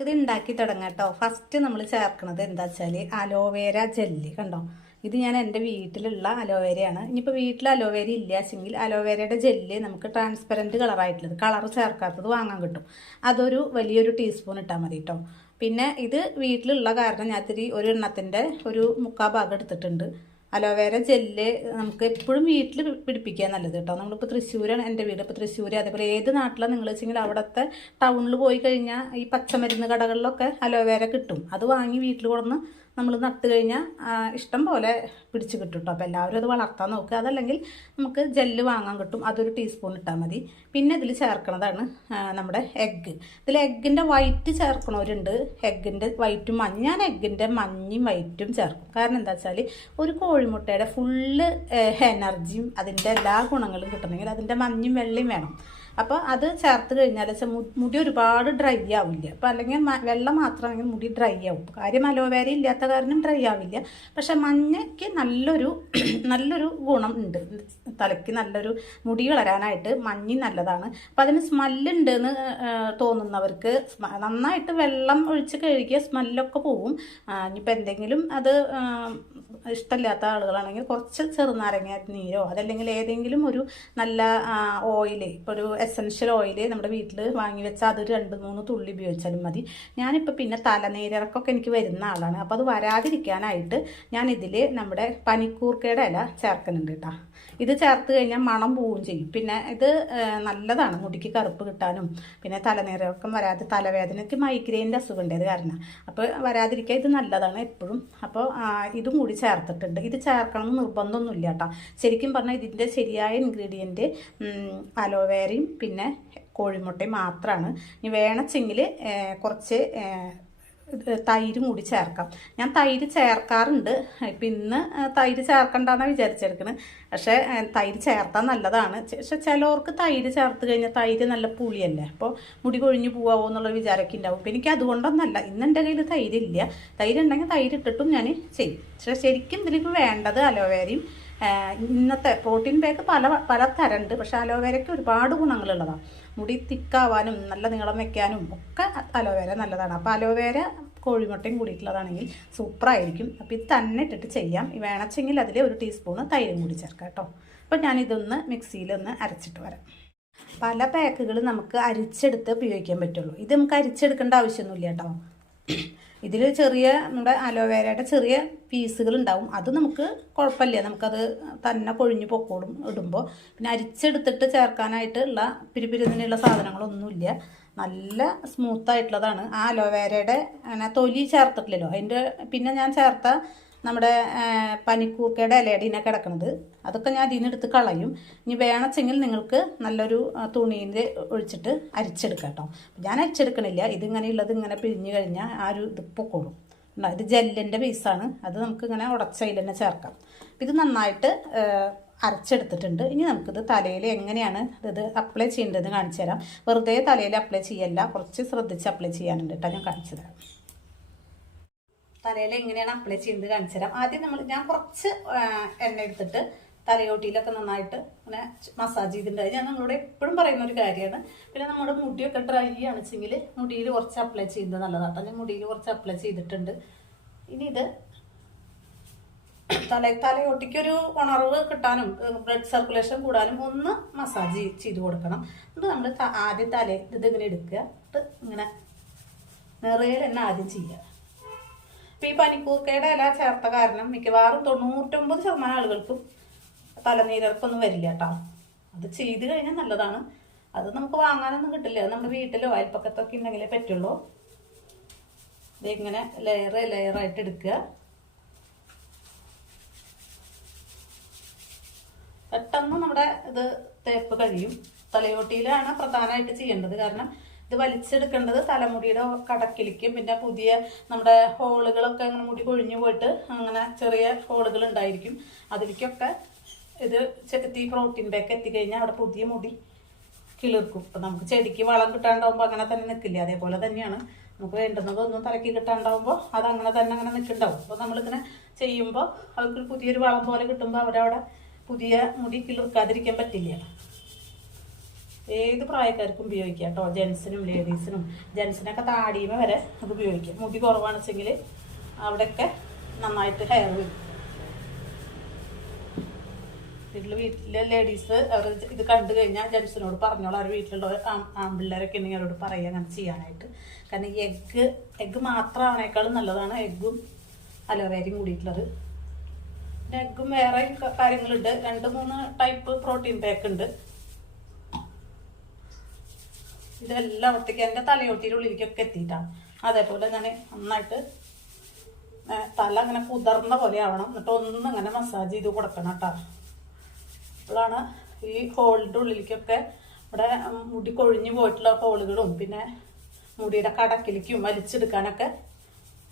നമുക്കിത് ഉണ്ടാക്കി തുടങ്ങാം കേട്ടോ. ഫസ്റ്റ് നമ്മൾ ചേർക്കണത് എന്താ വെച്ചാൽ അലോവേര ജെല്ലി. കണ്ടോ, ഇത് ഞാൻ എൻ്റെ വീട്ടിലുള്ള അലോവേരയാണ്. ഇനിയിപ്പോൾ വീട്ടിൽ അലോവേര ഇല്ല വെച്ചെങ്കിൽ അലോവേരയുടെ ജെല്ല് നമുക്ക് ട്രാൻസ്പെറൻറ്റ് കളറായിട്ടുള്ളത്, കളർ ചേർക്കാത്തത് വാങ്ങാൻ കിട്ടും. അതൊരു വലിയൊരു ടീസ്പൂൺ ഇട്ടാൽ മതി കേട്ടോ. പിന്നെ ഇത് വീട്ടിലുള്ള കാരണം ഞാൻ ഇത്തിരി ഒരു എണ്ണത്തിൻ്റെ ഒരു 3/4 ഭാഗം എടുത്തിട്ടുണ്ട്. അലോവേര ജെല്ല് നമുക്ക് എപ്പോഴും വീട്ടിൽ പിടിപ്പിക്കാൻ നല്ലത് കേട്ടോ. നമ്മളിപ്പോൾ തൃശ്ശൂരാണ് എൻ്റെ വീട്. ഇപ്പോൾ തൃശ്ശൂർ അതേപോലെ ഏത് നാട്ടിലാണ് നിങ്ങൾ വെച്ചെങ്കിൽ അവിടുത്തെ ടൗണിൽ പോയി കഴിഞ്ഞാൽ ഈ പച്ചമരുന്ന് കടകളിലൊക്കെ അലോവേര കിട്ടും. അത് വാങ്ങി വീട്ടിൽ കൊടുന്ന് നമ്മൾ നട്ട് കഴിഞ്ഞാൽ ഇഷ്ടം പോലെ പിടിച്ച് കിട്ടും കേട്ടോ. അപ്പോൾ എല്ലാവരും അത് വളർത്താൻ നോക്കുക. അതല്ലെങ്കിൽ നമുക്ക് ജെല്ല് വാങ്ങാൻ കിട്ടും, അതൊരു ടീസ്പൂൺ ഇട്ടാൽ മതി. പിന്നെ ഇതിൽ ചേർക്കണതാണ് നമ്മുടെ എഗ്ഗ്. ഇതിൽ എഗ്ഗിൻ്റെ വൈറ്റ് ചേർക്കണവരുണ്ട്, എഗ്ഗിൻ്റെ വൈറ്റും ഞാൻ എഗ്ഗിൻ്റെ മഞ്ഞയും വൈറ്റും ചേർക്കും. കാരണം എന്താ വെച്ചാൽ ഒരു കോഴിമുട്ടയുടെ ഫുള്ള് എനർജിയും അതിൻ്റെ എല്ലാ ഗുണങ്ങളും കിട്ടണമെങ്കിൽ അതിൻ്റെ മഞ്ഞയും വെള്ളയും വേണം. അപ്പോൾ അത് ചേർത്ത് കഴിഞ്ഞാൽ മുടി ഒരുപാട് ഡ്രൈ ആവില്ല. അപ്പോൾ അല്ലെങ്കിൽ വെള്ളം മാത്രമാണെങ്കിൽ മുടി ഡ്രൈ ആവും. കാര്യം അലോവേര ഇല്ലാത്ത കാരണം ഡ്രൈ ആവില്ല. പക്ഷെ മഞ്ഞയ്ക്ക് നല്ലൊരു ഗുണം ഉണ്ട്. തലയ്ക്ക് നല്ലൊരു മുടി വളരാനായിട്ട് മഞ്ഞ് നല്ലതാണ്. അപ്പോൾ അതിന് സ്മെല്ലുണ്ട് എന്ന് തോന്നുന്നവർക്ക് നന്നായിട്ട് വെള്ളം ഒഴിച്ച് കഴുകിയ സ്മെല്ലൊക്കെ പോവും. ഇനിയിപ്പോൾ എന്തെങ്കിലും അത് ഇഷ്ടമില്ലാത്ത ആളുകളാണെങ്കിൽ കുറച്ച് ചെറുനാരങ്ങ നീരോ അതല്ലെങ്കിൽ ഏതെങ്കിലും ഒരു നല്ല ഓയിൽ, ഇപ്പോൾ ഒരു എസൻഷ്യൽ ഓയിൽ നമ്മുടെ വീട്ടിൽ വാങ്ങി വെച്ചാൽ അതൊരു 2-3 തുള്ളി ഉപയോഗിച്ചാലും മതി. ഞാനിപ്പോൾ പിന്നെ തലനീരിറക്കൊക്കെ എനിക്ക് വരുന്ന ആളാണ്. അപ്പോൾ അത് വരാതിരിക്കാനായിട്ട് ഞാൻ ഇതിൽ നമ്മുടെ പനിക്കൂർക്കയുടെ ഇല ചേർക്കുന്നുണ്ട് കേട്ടോ. ഇത് ചേർത്ത് കഴിഞ്ഞാൽ മണം പോവുകയും ചെയ്യും. പിന്നെ ഇത് നല്ലതാണ് മുടിക്ക് കറുപ്പ് കിട്ടാനും പിന്നെ തലനീരക്കം വരാതെ, തലവേദനയ്ക്ക് മൈഗ്രെയിൻ്റെ അസുഖം ഉണ്ട് അത് കാരണം. അപ്പോൾ വരാതിരിക്കാൻ ഇത് നല്ലതാണ് എപ്പോഴും. അപ്പോൾ ഇതും കൂടി ചേർത്തിട്ടുണ്ട്. ഇത് ചേർക്കണം എന്ന് നിർബന്ധമൊന്നുമില്ല കേട്ടോ. ശരിക്കും പറഞ്ഞാൽ ഇതിൻ്റെ ശരിയായ ഇൻഗ്രീഡിയൻറ്റ് അലോവേരയും പിന്നെ കോഴിമുട്ടയും മാത്രമാണ്. ഇനി വേണമെങ്കിൽ കുറച്ച് തൈരും കൂടി ചേർക്കാം. ഞാൻ തൈര് ചേർക്കാറുണ്ട്. ഇപ്പം ഇന്ന് തൈര് ചേർക്കണ്ടെന്നാണ് വിചാരിച്ചെടുക്കുന്നത്. പക്ഷേ തൈര് ചേർത്താൽ നല്ലതാണ്. പക്ഷെ ചിലവർക്ക് തൈര് ചേർത്ത് കഴിഞ്ഞാൽ തൈര് നല്ല പുളിയല്ലേ, അപ്പോൾ മുടി കൊഴിഞ്ഞു പോകാമോ എന്നുള്ള വിചാരമൊക്കെ ഉണ്ടാവും. അപ്പോൾ എനിക്ക് അതുകൊണ്ടൊന്നല്ല, ഇന്ന് എൻ്റെ കയ്യിൽ തൈരില്ല. തൈരുണ്ടെങ്കിൽ തൈര് ഇട്ടിട്ടും ഞാൻ ചെയ്യും. പക്ഷേ ശരിക്കും ഇതിലേക്ക് വേണ്ടത് അലോവേരയും ഇന്നത്തെ പ്രോട്ടീൻ പാക്ക് പല തരമുണ്ട്. പക്ഷെ അലോവേരയ്ക്ക് ഒരുപാട് ഗുണങ്ങളുള്ളതാണ്. മുടി തിക്കാവാനും നല്ല നീളം വയ്ക്കാനും ഒക്കെ അലോവേര നല്ലതാണ്. അപ്പോൾ അലോവേര കോഴിമുട്ടയും കൂടിയിട്ടുള്ളതാണെങ്കിൽ സൂപ്പറായിരിക്കും. അപ്പോൾ ഇത് തന്നെ ഇട്ടിട്ട് ചെയ്യാം. വേണമെങ്കിൽ അതിൽ ഒരു ടീസ്പൂണ് തൈരും കൂടി ചേർക്കാം കേട്ടോ. അപ്പോൾ ഞാനിതൊന്ന് മിക്സിയിലൊന്ന് അരച്ചിട്ട് വരാം. പല പാക്കുകൾ നമുക്ക് അരിച്ചെടുത്ത് ഉപയോഗിക്കാൻ പറ്റുള്ളൂ. ഇത് നമുക്ക് അരിച്ചെടുക്കേണ്ട ആവശ്യമൊന്നുമില്ല കേട്ടോ. ഇതിൽ ചെറിയ നമ്മുടെ അലോവേരയുടെ ചെറിയ പീസുകൾ ഉണ്ടാവും. അത് നമുക്ക് കുഴപ്പമില്ല, നമുക്കത് തന്നെ കൊഴിഞ്ഞു പൊക്കോളും ഇടുമ്പോൾ. പിന്നെ അരിച്ചെടുത്തിട്ട് ചേർക്കാനായിട്ടുള്ള പിരിപിരിതിനുള്ള സാധനങ്ങളൊന്നുമില്ല. നല്ല സ്മൂത്തായിട്ടുള്ളതാണ്. ആ അലോവേരയുടെ അങ്ങനെ തൊലി ചേർത്തിട്ടില്ലല്ലോ അതിൻ്റെ. പിന്നെ ഞാൻ ചേർത്ത നമ്മുടെ പനിക്കൂർക്കയുടെ ഇലയടീനെ കിടക്കുന്നത് അതൊക്കെ ഞാൻ ഇതിന് എടുത്ത് കളയും. ഇനി വേണമെങ്കിൽ നിങ്ങൾക്ക് നല്ലൊരു തുണിയിൽ ഒഴിച്ചിട്ട് അരിച്ചെടുക്കാം കേട്ടോ. ഞാൻ അരിച്ചെടുക്കണില്ല, ഇതിങ്ങനെയുള്ളത് ഇങ്ങനെ പിഴിഞ്ഞ് കഴിഞ്ഞാൽ ആ ഒരു ഇത് പൊക്കോളും. ഇത് ജെല്ലിൻ്റെ പീസാണ്, അത് നമുക്ക് ഇങ്ങനെ ഉടച്ചതിൽ തന്നെ ചേർക്കാം. ഇത് നന്നായിട്ട് അരച്ചെടുത്തിട്ടുണ്ട്. ഇനി നമുക്കിത് തലയിൽ എങ്ങനെയാണ് ഇത് അപ്ലൈ ചെയ്യേണ്ടതെന്ന് കാണിച്ചു തരാം. വെറുതെ തലയിൽ അപ്ലൈ ചെയ്യല്ല, കുറച്ച് ശ്രദ്ധിച്ച് അപ്ലൈ ചെയ്യാനുണ്ട് കേട്ടോ. ഞാൻ കാണിച്ചു തരാം. തലയിൽ എങ്ങനെയാണ് അപ്ലൈ ചെയ്യുന്നത് കാണിച്ചു തരാം. ആദ്യം ഞാൻ കുറച്ച് എണ്ണ എടുത്തിട്ട് തലയോട്ടിയിലൊക്കെ നന്നായിട്ട് ഇങ്ങനെ മസാജ് ചെയ്തിട്ടുണ്ടായി. ഞാൻ നിങ്ങളോട് എപ്പോഴും പറയുന്ന ഒരു കാര്യമാണ്. പിന്നെ നമ്മുടെ മുടിയൊക്കെ ഡ്രൈ ആണെച്ചെങ്കിൽ മുടിയിൽ കുറച്ച് അപ്ലൈ ചെയ്യുന്നത് നല്ലതാട്ടോ. ഞാൻ മുടിയിൽ കുറച്ച് അപ്ലൈ ചെയ്തിട്ടുണ്ട്. ഇനി ഇത് തലയോട്ടിക്കൊരു ഉണർവ് കിട്ടാനും ബ്ലഡ് സർക്കുലേഷൻ കൂടാനും ഒന്ന് മസാജ് ചെയ്ത് കൊടുക്കണം. എന്നിട്ട് നമ്മൾ ആദ്യം ഇതിങ്ങനെ എടുക്കുക, ഇങ്ങനെ നിറയെ തന്നെ ആദ്യം ചെയ്യുക. ഇപ്പം ഈ പനിക്കൂർക്കയുടെ ഇല ചേർത്ത കാരണം മിക്കവാറും 99% ആളുകൾക്കും തലനീരിറക്കൊന്നും വരില്ല കേട്ടോ. അത് ചെയ്ത് കഴിഞ്ഞാൽ നല്ലതാണ്. അത് നമുക്ക് വാങ്ങാനൊന്നും കിട്ടില്ല, നമ്മുടെ വീട്ടിലോ അയൽപ്പക്കത്തൊക്കെ ഉണ്ടെങ്കിലേ പറ്റുള്ളൂ. ഇതിങ്ങനെ ലെയറായിട്ട് എടുക്കുക. പെട്ടെന്ന് നമ്മുടെ ഇത് തേപ്പ് കഴിയും. തലയോട്ടിയിലാണ് പ്രധാനമായിട്ട് ചെയ്യേണ്ടത്. കാരണം ഇത് വലിച്ചെടുക്കേണ്ടത് തലമുടിയുടെ കടക്കിലേക്കും പിന്നെ പുതിയ നമ്മുടെ ഹോളുകളൊക്കെ അങ്ങനെ മുടി കൊഴിഞ്ഞു പോയിട്ട് അങ്ങനെ ചെറിയ ഹോളുകൾ ഉണ്ടായിരിക്കും. അതിലേക്കൊക്കെ ഇത് ഈ പ്രോട്ടീൻ പാക്ക് എത്തിക്കഴിഞ്ഞാൽ അവിടെ പുതിയ മുടി കിളിർക്കും. ഇപ്പം നമുക്ക് ചെടിക്ക് വളം കിട്ടാണ്ടാവുമ്പോൾ അങ്ങനെ തന്നെ നിൽക്കില്ല, അതേപോലെ തന്നെയാണ് നമുക്ക് വേണ്ടുന്നതൊന്നും തലയ്ക്ക് കിട്ടാണ്ടാവുമ്പോൾ അതങ്ങനെ തന്നെ അങ്ങനെ നിൽക്കുന്നുണ്ടാവും. അപ്പോൾ നമ്മളിങ്ങനെ ചെയ്യുമ്പോൾ അവർക്ക് പുതിയൊരു വളം പോലെ കിട്ടുമ്പോൾ അവരവിടെ പുതിയ മുടി കിളിർക്കാതിരിക്കാൻ പറ്റില്ല. ഏത് പ്രായക്കാർക്കും ഉപയോഗിക്കാം കേട്ടോ, ജെൻസിനും ലേഡീസിനും. ജെൻസിനൊക്കെ താടിയുമ വരെ അത് ഉപയോഗിക്കാം. മുടി കുറവാണെന്ന് വെച്ചെങ്കിൽ അവിടെയൊക്കെ നന്നായിട്ട് ഹെയർ വരും. വീട്ടിലെ ലേഡീസ് അവർ ഇത് കണ്ടു കഴിഞ്ഞാൽ ജെൻസിനോട് പറഞ്ഞോളൂ. അവർ വീട്ടിലുള്ള ആൺപിള്ളേരൊക്കെ ഉണ്ടെങ്കിൽ അവരോട് പറയുക അങ്ങനെ ചെയ്യാനായിട്ട്. കാരണം ഈ എഗ്ഗ് മാത്രമാണേക്കാളും നല്ലതാണ് എഗ്ഗും അലോവേരയും കൂടിയിട്ടുള്ളത്. പിന്നെ എഗ്ഗും വേറെ കാര്യങ്ങളുണ്ട്. 2-3 ടൈപ്പ് പ്രോട്ടീൻ പാക്ക് ഉണ്ട്. ഇതെല്ലാം ഒറ്റയ്ക്ക് എൻ്റെ തലയോട്ടിയുടെ ഉള്ളിലേക്കൊക്കെ എത്തിയിട്ടാണ്. അതേപോലെ ഞാൻ നന്നായിട്ട് തല അങ്ങനെ കുതിർന്ന പോലെ ആവണം. എന്നിട്ട് ഒന്നിങ്ങനെ മസാജ് ചെയ്ത് കൊടുക്കണം കേട്ടോ. അപ്പോഴാണ് ഈ ഹോളിൻ്റെ ഉള്ളിലേക്കൊക്കെ ഇവിടെ മുടി കൊഴിഞ്ഞു പോയിട്ടുള്ള ഹോളുകളും പിന്നെ മുടിയുടെ കടക്കിലേക്കും വലിച്ചെടുക്കാനൊക്കെ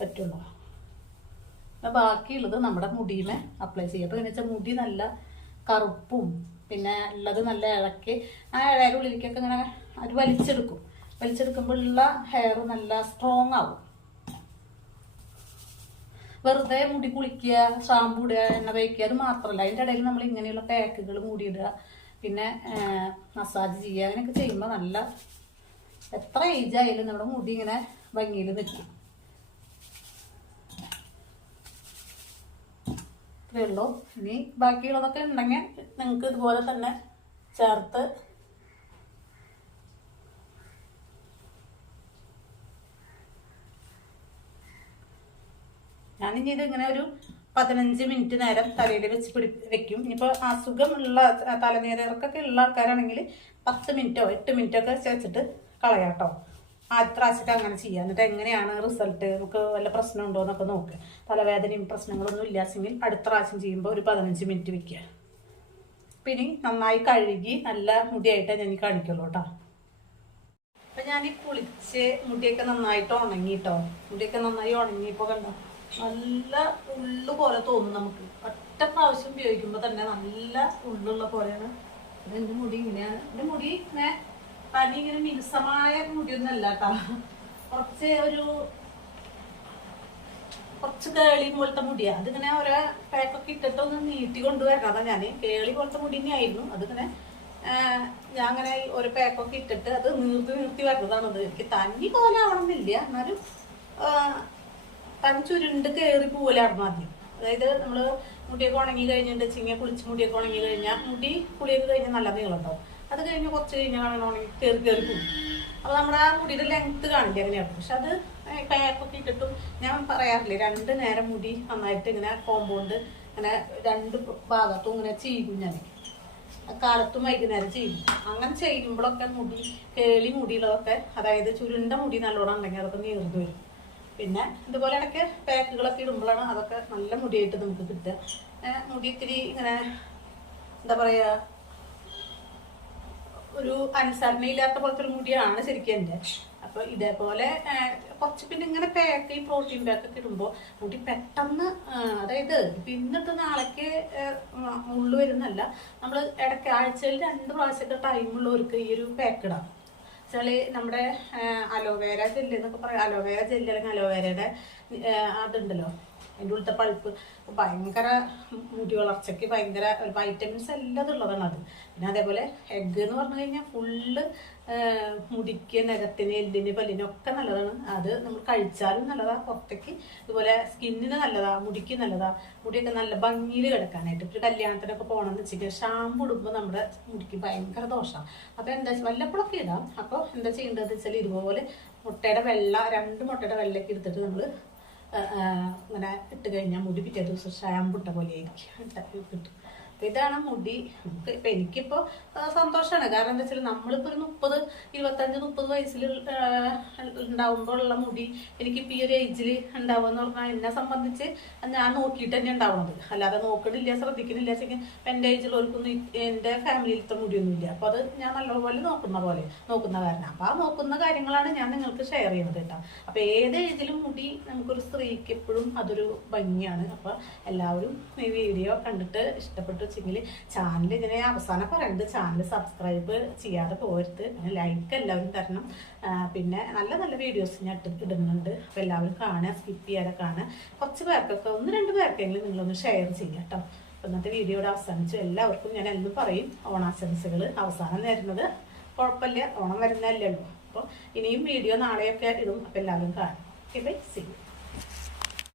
പറ്റുള്ളൂ. പിന്നെ ബാക്കിയുള്ളത് നമ്മുടെ മുടിയുമേ അപ്ലൈ ചെയ്യുക. അപ്പോൾ എന്ന് വെച്ചാൽ മുടി നല്ല കറുപ്പും പിന്നെ ഉള്ളത് നല്ല ഇളക്കി ആ ഇഴയുടെ ഉള്ളിലേക്കൊക്കെ ഇങ്ങനെ അത് വലിച്ചെടുക്കും. വലിച്ചെടുക്കുമ്പോഴുള്ള ഹെയർ നല്ല സ്ട്രോങ് ആവും. വെറുതെ മുടി കുളിക്കുക, ഷാമ്പു ഇടുക, എണ്ണ തേക്കുക അത് മാത്രമല്ല. അതിൻ്റെ ഇടയിൽ നമ്മൾ ഇങ്ങനെയുള്ള പാക്കുകൾ മൂടിയിടുക, പിന്നെ മസാജ് ചെയ്യുക, അങ്ങനെയൊക്കെ ചെയ്യുമ്പോൾ നല്ല എത്ര ഏജ് ആയാലും നമ്മുടെ മുടി ഇങ്ങനെ ഭംഗിയിൽ നിൽക്കും. ഇത്രയേ ഉള്ളൂ. ഇനി ബാക്കിയുള്ളതൊക്കെ ഉണ്ടെങ്കിൽ നിങ്ങൾക്ക് ഇതുപോലെ തന്നെ ചേർത്ത് ഞാനിനി ഇത് ഇങ്ങനെ ഒരു 15 മിനിറ്റ് നേരം തലയിൽ വെച്ച് വെക്കും. ഇനിയിപ്പോൾ അസുഖമുള്ള തലനീരൊക്കെ ഉള്ള ആൾക്കാരാണെങ്കിൽ 10 മിനിറ്റോ 8 മിനിറ്റോ ഒക്കെ വെച്ചിട്ട് കളയാട്ടോ. ആദ്യത്തെ പ്രാവശ്യമൊക്കെ അങ്ങനെ ചെയ്യാം. എന്നിട്ട് എങ്ങനെയാണ് റിസൾട്ട്, നമുക്ക് വല്ല പ്രശ്നമുണ്ടോ എന്നൊക്കെ നോക്കുക. തലവേദനയും പ്രശ്നങ്ങളൊന്നും ഇല്ലാച്ചെങ്കിൽ അടുത്ത പ്രാവശ്യം ചെയ്യുമ്പോൾ ഒരു 15 മിനിറ്റ് വെക്കുക. പിന്നെ നന്നായി കഴുകി നല്ല മുടിയായിട്ടേ ഞാൻ കാണിക്കുള്ളൂ കേട്ടോ. അപ്പം ഞാൻ ഈ കുളിച്ച് മുടിയൊക്കെ നന്നായിട്ട് ഉണങ്ങിട്ടോ. മുടിയൊക്കെ നന്നായി ഉണങ്ങിയപ്പോൾ കണ്ടോ നല്ല ഉള്ളു പോലെ തോന്നും നമുക്ക്. ഒറ്റ പ്രാവശ്യം ഉപയോഗിക്കുമ്പോൾ തന്നെ നല്ല ഉള്ളുള്ള പോലെയാണ്. എൻ്റെ മുടി ഇങ്ങനെയാണ്. എൻ്റെ മുടി ഇങ്ങനെ തനി ഇങ്ങനെ മിനുസമായ മുടിയൊന്നും അല്ല കേട്ടോ. കുറച്ച് കേളി പോലത്തെ മുടിയാണ്. അതിങ്ങനെ ഓരോ പാക്കൊക്കെ ഇട്ടിട്ട് ഒന്ന് നീട്ടി കൊണ്ടുവരണതാ ഞാൻ. കേളി പോലത്തെ മുടി തന്നെയായിരുന്നു. അതിങ്ങനെ ഞാൻ അങ്ങനെ ഒരു പാക്കൊക്കെ ഇട്ടിട്ട് അത് നീർത്തി വരുന്നതാണത്. എനിക്ക് തനി പോലെ ആവണമെന്നില്ല, എന്നാലും തനി ചുരുണ്ട് കയറി പോലായിരുന്നു ആദ്യം. അതായത് നമ്മൾ മുടിയൊക്കെ ഉണങ്ങി കഴിഞ്ഞിട്ട് കുളിച്ച് മുടിയൊക്കെ ഉണങ്ങി കഴിഞ്ഞാൽ മുടി കുളിയൊക്കെ കഴിഞ്ഞാൽ നല്ല നീളമുണ്ടാവും. അത് കഴിഞ്ഞ് കുറച്ച് കഴിഞ്ഞാൽ ഉണങ്ങി കയറി പോകും. അപ്പോൾ നമ്മുടെ ആ മുടിയുടെ ലെങ്ത്ത് കാണില്ല അങ്ങനെയാണ്. പക്ഷെ അത് പാക്കൊക്കെ ഇട്ടിട്ടും ഞാൻ പറയാറില്ലേ 2 നേരം മുടി നന്നായിട്ട് ഇങ്ങനെ കോമ്പൗണ്ട് ഇങ്ങനെ 2 ഭാഗത്തും ഇങ്ങനെ ചെയ്യും. ഞാൻ കാലത്തും വൈകുന്നേരം ചെയ്യും. അങ്ങനെ ചെയ്യുമ്പോഴൊക്കെ മുടി കേളി മുടിയുള്ളതൊക്കെ, അതായത് ചുരുണ്ട മുടി നല്ലോണം ഉണ്ടെങ്കിൽ അതൊക്കെ നീർന്നു വരും. പിന്നെ ഇതുപോലെ ഇടയ്ക്ക് പാക്കുകളൊക്കെ ഇടുമ്പോഴാണ് അതൊക്കെ നല്ല മുടിയായിട്ട് നമുക്ക് കിട്ടുക. മുടി ഇത്തിരി ഇങ്ങനെ എന്താ പറയുക, ഒരു അനുസരണയില്ലാത്ത പോലത്തെ ഒരു മുടിയാണ് ശരിക്കും എൻ്റെ. അപ്പോൾ ഇതേപോലെ കുറച്ച് പിന്നെ ഇങ്ങനെ പാക്ക് ഈ പ്രോട്ടീൻ പാക്കൊക്കെ ഇടുമ്പോൾ മുടി പെട്ടെന്ന്, അതായത് ഇന്നിട്ട് നാളേക്ക് ഉള്ളു വരുന്നല്ല, നമ്മൾ ഇടയ്ക്ക് ആഴ്ചയിൽ 2 പ്രാവശ്യമൊക്കെ ടൈമുള്ളവർക്ക് ഈ ഒരു പാക്ക് ഇടാം. വെച്ചാൽ നമ്മുടെ അലോവേര ജെല്ല് എന്നൊക്കെ പറയാം. അലോവേര ജെല്ല് അല്ലെങ്കിൽ അലോവേരയുടെ അതുണ്ടല്ലോ, അതിൻ്റെ ഉള്ളത്തെ പൾപ്പ് ഭയങ്കര മുടി വളർച്ചയ്ക്ക് ഭയങ്കര വൈറ്റമിൻസ് എല്ലാം ഉള്ളതാണ് അത്. പിന്നെ അതേപോലെ എഗ്ഗ് എന്ന് പറഞ്ഞു കഴിഞ്ഞാൽ ഫുള്ള് മുടിക്ക്, നഖത്തിന്, എല്ലിന്, പല്ലിനൊക്കെ നല്ലതാണ്. അത് നമ്മൾ കഴിച്ചാലും നല്ലതാണ്. പുറത്തേക്ക് ഇതുപോലെ സ്കിന്നിന് നല്ലതാണ്, മുടിക്ക് നല്ലതാണ്. മുടിയൊക്കെ നല്ല ഭംഗിയിൽ കിടക്കാനായിട്ട്. ഒരു കല്യാണത്തിനൊക്കെ പോകണമെന്ന് വെച്ചാൽ ഷാമ്പു ഇടുമ്പോൾ നമ്മുടെ മുടിക്ക് ഭയങ്കര ദോഷമാണ്. അപ്പോൾ എന്താ വല്ലപ്പോഴൊക്കെ ഇടാം. അപ്പോൾ എന്താ ചെയ്യേണ്ടതെന്ന് വെച്ചാൽ ഇതുപോലെ മുട്ടയുടെ വെള്ള 2 മുട്ടയുടെ വെള്ളയൊക്കെ എടുത്തിട്ട് നമ്മൾ ഇങ്ങനെ ഇട്ട് കഴിഞ്ഞാൽ മുടി പിറ്റേ ദിവസം ഷാമ്പു ഇട്ട പോലെ ആയിരിക്കും കിട്ടും. അപ്പം ഇതാണ് മുടി. ഇപ്പം എനിക്കിപ്പോൾ സന്തോഷമാണ്. കാരണം എന്താ വെച്ചാൽ നമ്മളിപ്പോൾ ഒരു 25-30 വയസ്സിൽ ഉണ്ടാവുമ്പോഴുള്ള മുടി എനിക്കിപ്പോൾ ഈ ഒരു ഏജിൽ ഉണ്ടാവുക എന്ന് പറഞ്ഞാൽ എന്നെ സംബന്ധിച്ച് ഞാൻ നോക്കിയിട്ട് തന്നെ ഉണ്ടാവുന്നത്. അല്ലാതെ നോക്കണില്ല, ശ്രദ്ധിക്കണില്ല വെച്ചെങ്കിൽ എൻ്റെ ഏജിലുള്ളവർക്കൊന്നും എൻ്റെ ഫാമിലിയിലത്തെ മുടിയൊന്നുമില്ല. അപ്പോൾ അത് ഞാൻ നല്ലപോലെ നോക്കുന്ന കാരണം. അപ്പോൾ ആ നോക്കുന്ന കാര്യങ്ങളാണ് ഞാൻ നിങ്ങൾക്ക് ഷെയർ ചെയ്യുന്നത് കേട്ടോ. അപ്പോൾ ഏത് ഏജിലും മുടി നമുക്കൊരു സ്ത്രീക്ക് എപ്പോഴും അതൊരു ഭംഗിയാണ്. അപ്പോൾ എല്ലാവരും ഈ വീഡിയോ കണ്ടിട്ട് ഇഷ്ടപ്പെട്ടു വെച്ചെങ്കിൽ ചാനൽ ഇങ്ങനെ അവസാനം പറയുന്നത്, ചാനൽ സബ്സ്ക്രൈബ് ചെയ്യാതെ പോരുത്, പിന്നെ ലൈക്ക് എല്ലാവരും തരണം. പിന്നെ നല്ല നല്ല വീഡിയോസ് ഞാൻ ഇടുന്നുണ്ട്. അപ്പോൾ എല്ലാവരും കാണുക, സ്കിപ്പ് ചെയ്യാതെ കാണുക. കുറച്ച് പേർക്കൊക്കെ 1-2 പേർക്കെങ്കിലും നിങ്ങളൊന്ന് ഷെയർ ചെയ്യാം കേട്ടോ. അപ്പോൾ ഇന്നത്തെ വീഡിയോയുടെ അവസാനിച്ചു. എല്ലാവർക്കും ഞാൻ എന്നും പറയും ഓണാശംസകൾ അവസാനം നേരുന്നത് കുഴപ്പമില്ല, ഓണം വരുന്നതല്ലേ ഉള്ളൂ. അപ്പോൾ ഇനിയും വീഡിയോ നാളെയൊക്കെ ഇടും. അപ്പോൾ എല്ലാവരും കാണും. Okay bye, see U.